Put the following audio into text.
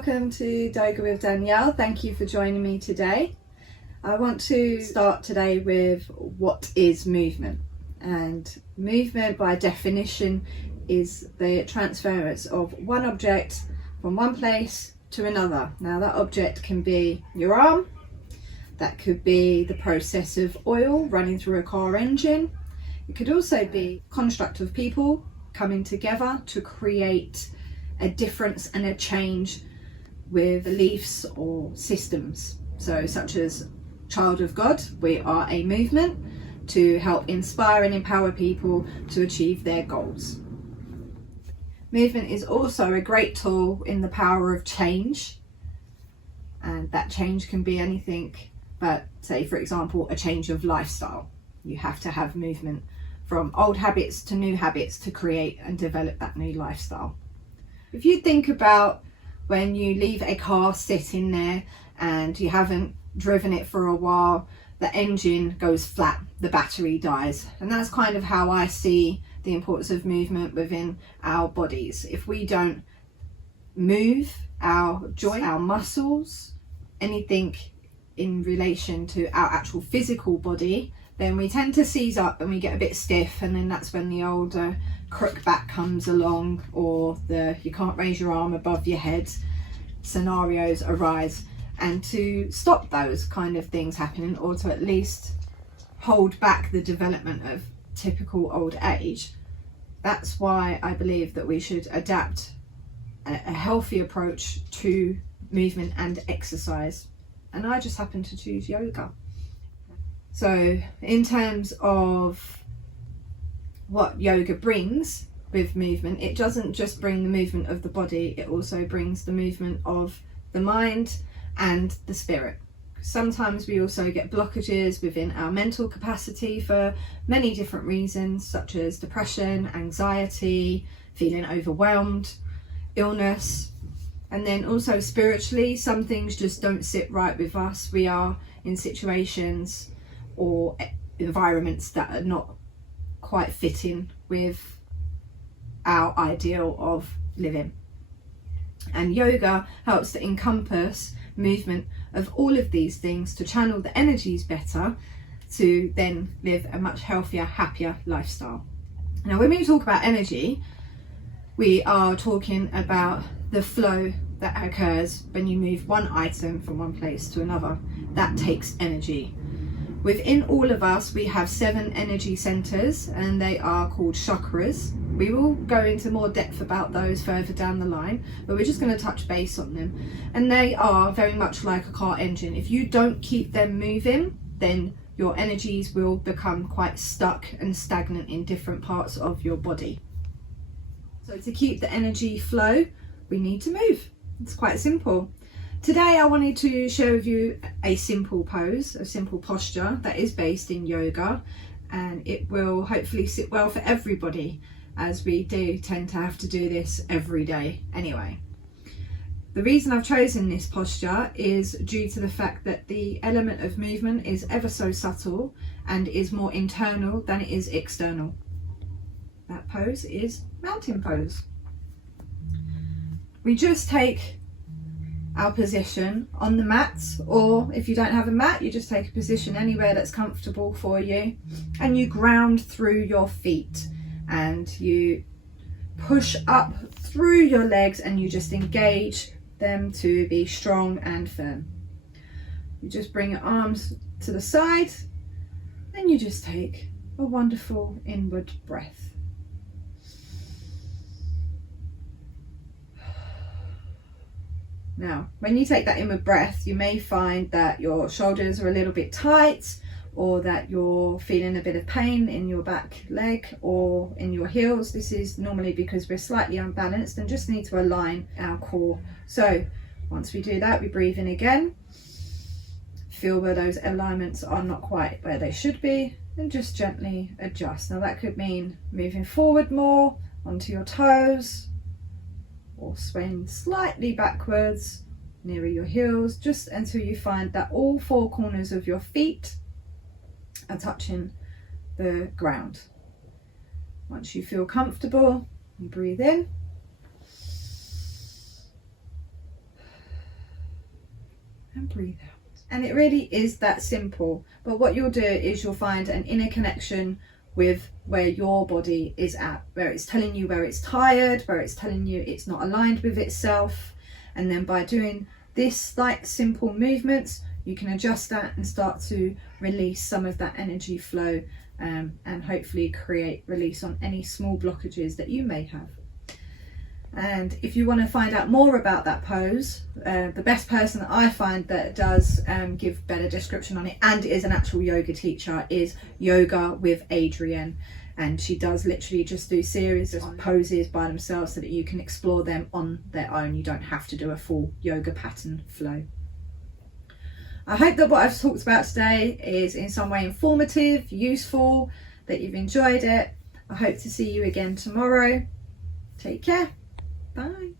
welcome to Doga with Danielle. Thank you for joining me today. I want to start today with what is movement. And movement by definition is the transference of one object from one place to another. Now that object can be your arm, that could be the process of oil running through a car engine. It could also be a construct of people coming together to create a difference and a change with beliefs or systems. So such as Child of God, we are a movement to help inspire and empower people to achieve their goals. Movement is also a great tool in the power of change, and that change can be anything but, say for example, a change of lifestyle. You have to have movement from old habits to new habits to create and develop that new lifestyle. If you think about when you leave a car sitting there and you haven't driven it for a while, the engine goes flat, the battery dies. And that's kind of how I see the importance of movement within our bodies. If we don't move our joints, our muscles, anything in relation to our actual physical body, then we tend to seize up and we get a bit stiff, and then that's when the old crook back comes along, or the you can't raise your arm above your head scenarios arise. And to stop those kind of things happening, or to at least hold back the development of typical old age, that's why I believe that we should adapt a healthy approach to movement and exercise. And I just happen to choose yoga. So in terms of what yoga brings with movement, it doesn't just bring the movement of the body, it also brings the movement of the mind and the spirit. Sometimes we also get blockages within our mental capacity for many different reasons, such as depression, anxiety, feeling overwhelmed, illness. And then also spiritually, some things just don't sit right with us. We are in situations or environments that are not quite fitting with our ideal of living. And yoga helps to encompass movement of all of these things to channel the energies better, to then live a much healthier, happier lifestyle. Now when we talk about energy, we are talking about the flow that occurs when you move one item from one place to another. That takes energy. Within all of us, we have 7 energy centers, and they are called chakras. We will go into more depth about those further down the line, but we're just going to touch base on them. And they are very much like a car engine. If you don't keep them moving, then your energies will become quite stuck and stagnant in different parts of your body. So to keep the energy flow, we need to move. It's quite simple. Today I wanted to share with you a simple pose, a simple posture that is based in yoga, and it will hopefully sit well for everybody, as we do tend to have to do this every day anyway. The reason I've chosen this posture is due to the fact that the element of movement is ever so subtle and is more internal than it is external. That pose is mountain pose. We just take our position on the mat, or if you don't have a mat, you just take a position anywhere that's comfortable for you, and you ground through your feet and you push up through your legs and you just engage them to be strong and firm. You just bring your arms to the side and you just take a wonderful inward breath. Now, when you take that inward breath, you may find that your shoulders are a little bit tight, or that you're feeling a bit of pain in your back leg or in your heels. This is normally because we're slightly unbalanced and just need to align our core. So once we do that, we breathe in again, feel where those alignments are not quite where they should be, and just gently adjust. Now that could mean moving forward more onto your toes, or swaying slightly backwards nearer your heels, just until you find that all 4 corners of your feet are touching the ground. Once you feel comfortable, you breathe in and breathe out. And it really is that simple. But what you'll do is you'll find an inner connection with where your body is at, where it's telling you where it's tired, where it's telling you it's not aligned with itself. And then by doing this like simple movements, you can adjust that and start to release some of that energy flow, and hopefully create release on any small blockages that you may have. And if you want to find out more about that pose, the best person that I find that does give better description on it, and is an actual yoga teacher, is Yoga with Adrienne. And she does literally just do series of poses by themselves so that you can explore them on their own. You don't have to do a full yoga pattern flow. I hope that what I've talked about today is in some way informative, useful, that you've enjoyed it. I hope to see you again tomorrow. Take care. Bye.